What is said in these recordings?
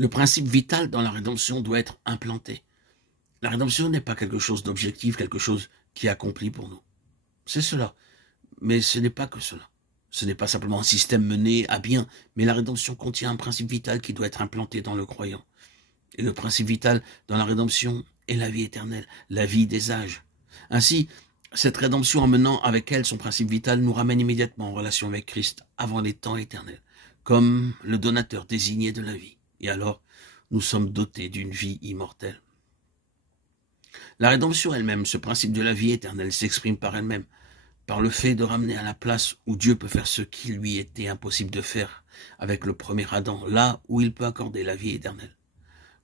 Le principe vital dans la rédemption doit être implanté. La rédemption n'est pas quelque chose d'objectif, quelque chose qui est accompli pour nous. C'est cela. Mais ce n'est pas que cela. Ce n'est pas simplement un système mené à bien, mais la rédemption contient un principe vital qui doit être implanté dans le croyant. Et le principe vital dans la rédemption est la vie éternelle, la vie des âges. Ainsi, cette rédemption, en menant avec elle son principe vital, nous ramène immédiatement en relation avec Christ avant les temps éternels, comme le donateur désigné de la vie. Et alors, nous sommes dotés d'une vie immortelle. La rédemption elle-même, ce principe de la vie éternelle, s'exprime par elle-même, par le fait de ramener à la place où Dieu peut faire ce qui lui était impossible de faire avec le premier Adam, là où il peut accorder la vie éternelle.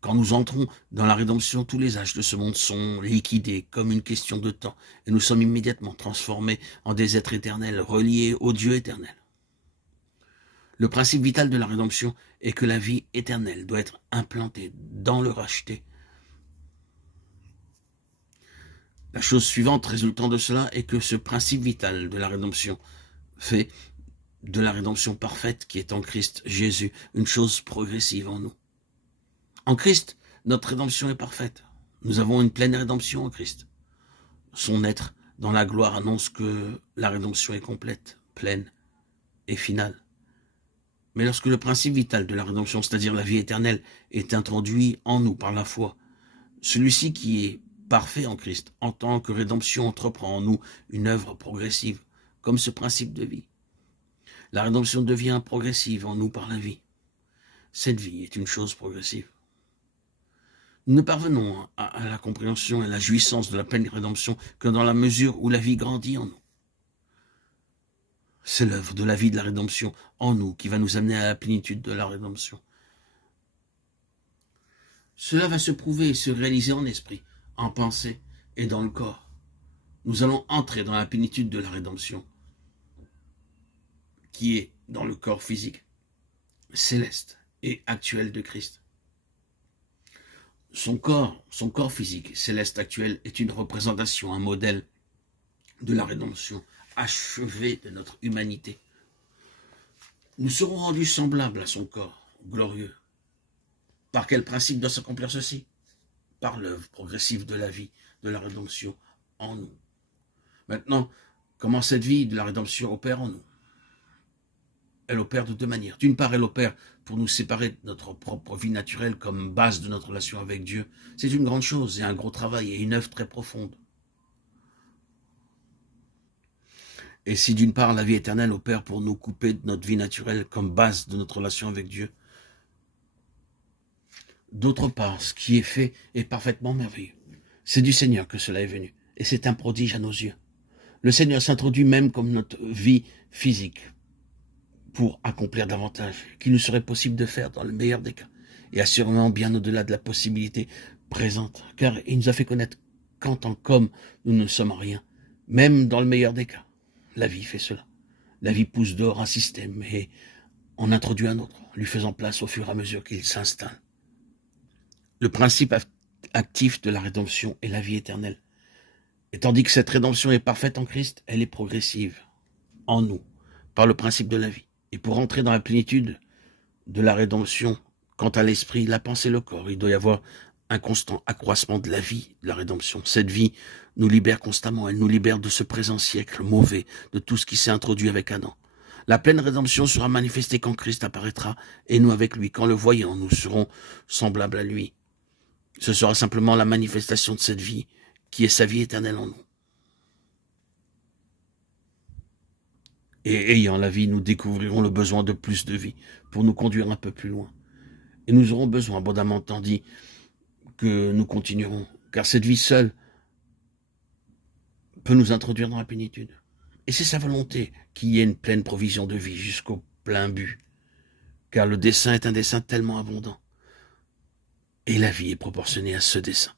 Quand nous entrons dans la rédemption, tous les âges de ce monde sont liquidés comme une question de temps, et nous sommes immédiatement transformés en des êtres éternels, reliés au Dieu éternel. Le principe vital de la rédemption est que la vie éternelle doit être implantée dans le racheté. La chose suivante résultant de cela est que ce principe vital de la rédemption fait de la rédemption parfaite qui est en Christ Jésus une chose progressive en nous. En Christ, notre rédemption est parfaite. Nous avons une pleine rédemption en Christ. Son être dans la gloire annonce que la rédemption est complète, pleine et finale. Mais lorsque le principe vital de la rédemption, c'est-à-dire la vie éternelle, est introduit en nous par la foi, celui-ci qui est parfait en Christ, en tant que rédemption, entreprend en nous une œuvre progressive, comme ce principe de vie. La rédemption devient progressive en nous par la vie. Cette vie est une chose progressive. Nous ne parvenons à la compréhension et à la jouissance de la pleine rédemption que dans la mesure où la vie grandit en nous. C'est l'œuvre de la vie de la rédemption en nous qui va nous amener à la plénitude de la rédemption. Cela va se prouver et se réaliser en esprit, en pensée et dans le corps. Nous allons entrer dans la plénitude de la rédemption, qui est dans le corps physique, céleste et actuel de Christ. Son corps physique, céleste actuel, est une représentation, un modèle de la rédemption achevée de notre humanité. Nous serons rendus semblables à son corps glorieux. Par quel principe doit s'accomplir ceci? Par l'œuvre progressive de la vie, de la rédemption en nous. Maintenant, comment cette vie de la rédemption opère en nous? Elle opère de deux manières. D'une part, elle opère pour nous séparer de notre propre vie naturelle comme base de notre relation avec Dieu. C'est une grande chose et un gros travail et une œuvre très profonde. Et si d'une part la vie éternelle opère pour nous couper de notre vie naturelle comme base de notre relation avec Dieu, d'autre part, ce qui est fait est parfaitement merveilleux. C'est du Seigneur que cela est venu, et c'est un prodige à nos yeux. Le Seigneur s'introduit même comme notre vie physique pour accomplir davantage qu'il nous serait possible de faire dans le meilleur des cas, et assurément bien au-delà de la possibilité présente, car il nous a fait connaître qu'en tant qu'homme, nous ne sommes rien, même dans le meilleur des cas. La vie fait cela. La vie pousse dehors un système et en introduit un autre, lui faisant place au fur et à mesure qu'il s'installe. Le principe actif de la rédemption est la vie éternelle. Et tandis que cette rédemption est parfaite en Christ, elle est progressive en nous, par le principe de la vie. Et pour entrer dans la plénitude de la rédemption, quant à l'esprit, la pensée, le corps, il doit y avoir un constant accroissement de la vie, de la rédemption. Cette vie nous libère constamment, elle nous libère de ce présent siècle mauvais, de tout ce qui s'est introduit avec Adam. La pleine rédemption sera manifestée quand Christ apparaîtra, et nous avec lui. Quand le voyant, nous serons semblables à lui. Ce sera simplement la manifestation de cette vie, qui est sa vie éternelle en nous. Et ayant la vie, nous découvrirons le besoin de plus de vie, pour nous conduire un peu plus loin. Et nous aurons besoin abondamment tandis que nous continuerons, car cette vie seule peut nous introduire dans la plénitude. Et c'est sa volonté qu'il y ait une pleine provision de vie jusqu'au plein but, car le dessein est un dessein tellement abondant. Et la vie est proportionnée à ce dessein.